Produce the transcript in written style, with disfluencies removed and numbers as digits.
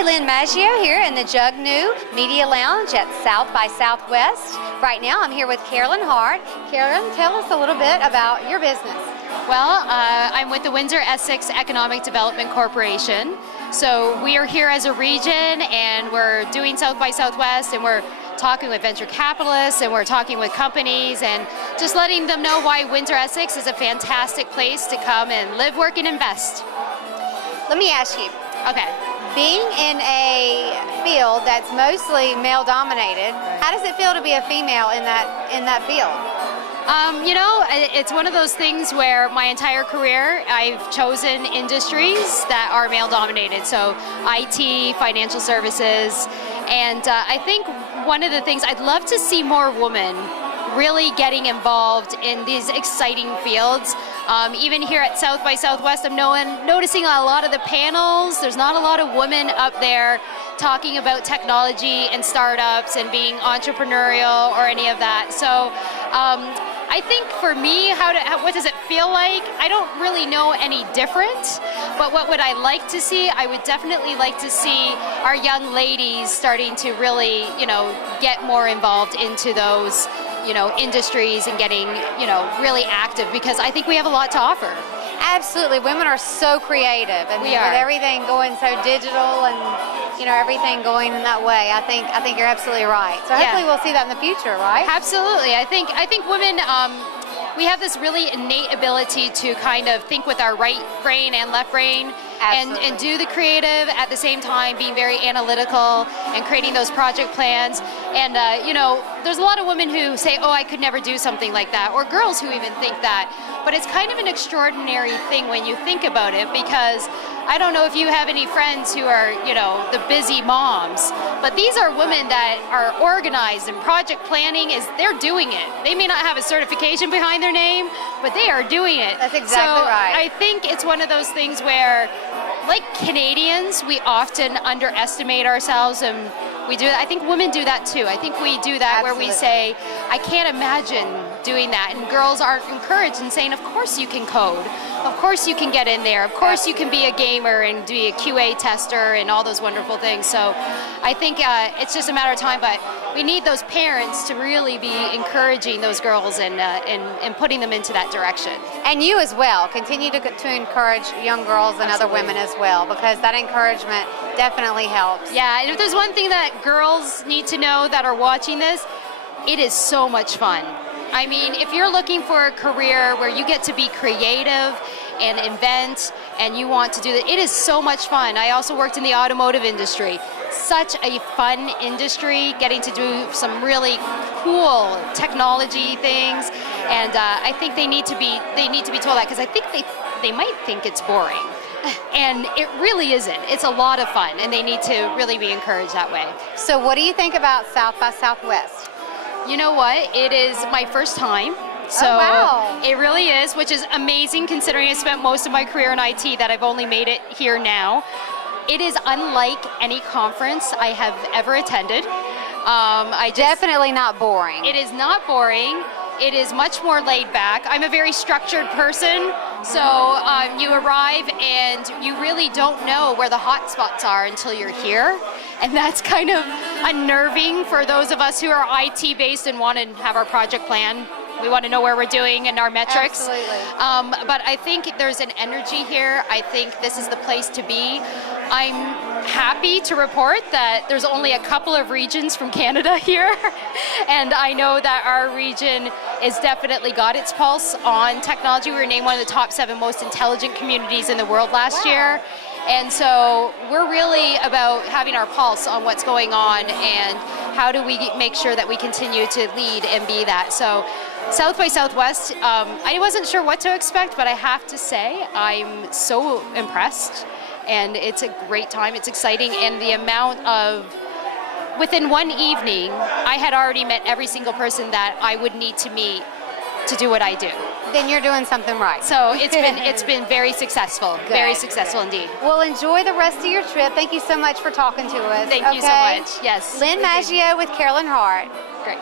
Hi, Lynn Maggio here in the Jug New Media Lounge at South by Southwest. Right now I'm here with Karolyn Hart. Karolyn, tell us a little bit about your business. Well, I'm with the Windsor Essex Economic Development Corporation. So we are here as a region and we're doing South by Southwest, and we're talking with venture capitalists and we're talking with companies and just letting them know why Windsor Essex is a fantastic place to come and live, work, and invest. Let me ask you. Okay. Being in a field that's mostly male dominated, how does it feel to be a female in that field? You know, it's one of those things where my entire career I've chosen industries that are male dominated. So IT, financial services, and I think one of the things I'd love to see more women really getting involved in these exciting fields. Even here at South by Southwest, I'm noticing a lot of the panels, there's not a lot of women up there talking about technology and startups and being entrepreneurial or any of that. So I think for me, what does it feel like? I don't really know any different, but what would I like to see? I would definitely like to see our young ladies starting to really, get more involved into those industries and getting, really active, because I think we have a lot to offer. Absolutely. Women are so creative, and we are. With everything going so digital and everything going in that way, I think you're absolutely right. So hopefully we'll see that in the future, right? Absolutely. I think women, we have this really innate ability to kind of think with our right brain and left brain and do the creative at the same time, being very analytical and creating those project plans. And, there's a lot of women who say, oh, I could never do something like that, or girls who even think that. But it's kind of an extraordinary thing when you think about it, because I don't know if you have any friends who are, the busy moms, but these are women that are organized, and project planning they're doing it. They may not have a certification behind their name, but they are doing it. That's exactly right. I think it's one of those things where, like Canadians, we often underestimate ourselves, and we do. I think women do that too. I think we do that. Absolutely. Where we say, I can't imagine doing that, and girls aren't encouraged and saying, of course you can code, of course you can get in there, of course you can be a gamer and be a QA tester and all those wonderful things. So I think it's just a matter of time, but we need those parents to really be encouraging those girls and putting them into that direction. And you as well. Continue to encourage young girls and Absolutely. other women as well, because that encouragement definitely helps. Yeah, and if there's one thing that girls need to know that are watching this, it is so much fun. I mean, if you're looking for a career where you get to be creative and invent and you want to do that, it is so much fun. I also worked in the automotive industry. Such a fun industry, getting to do some really cool technology things, and I think they need to be told that, because I think they might think it's boring. And it really isn't. It's a lot of fun, and they need to really be encouraged that way. So what do you think about South by Southwest? You know what? It is my first time. So oh, wow. It really is, which is amazing considering I spent most of my career in IT, that I've only made it here now. It is unlike any conference I have ever attended. Definitely not boring. It is not boring. It is much more laid back. I'm a very structured person, so you arrive and you really don't know where the hot spots are until you're here, and that's kind of unnerving for those of us who are IT based and want to have our project plan. We want to know where we're doing and our metrics. Absolutely. But I think there's an energy here. I think this is the place to be. I'm happy to report that there's only a couple of regions from Canada here, and I know that our region has definitely got its pulse on technology. We were named one of the top 7 most intelligent communities in the world last year. And so we're really about having our pulse on what's going on and how do we make sure that we continue to lead and be that. So South by Southwest, I wasn't sure what to expect, but I have to say I'm so impressed, and it's a great time. It's exciting, and the amount of, within one evening, I had already met every single person that I would need to meet to do what I do. Then you're doing something right. So it's been very successful. Good. Very successful indeed. Well, enjoy the rest of your trip. Thank you so much for talking to us. Thank you so much. Yes. Lynn Maggio with Karolyn Hart. Great.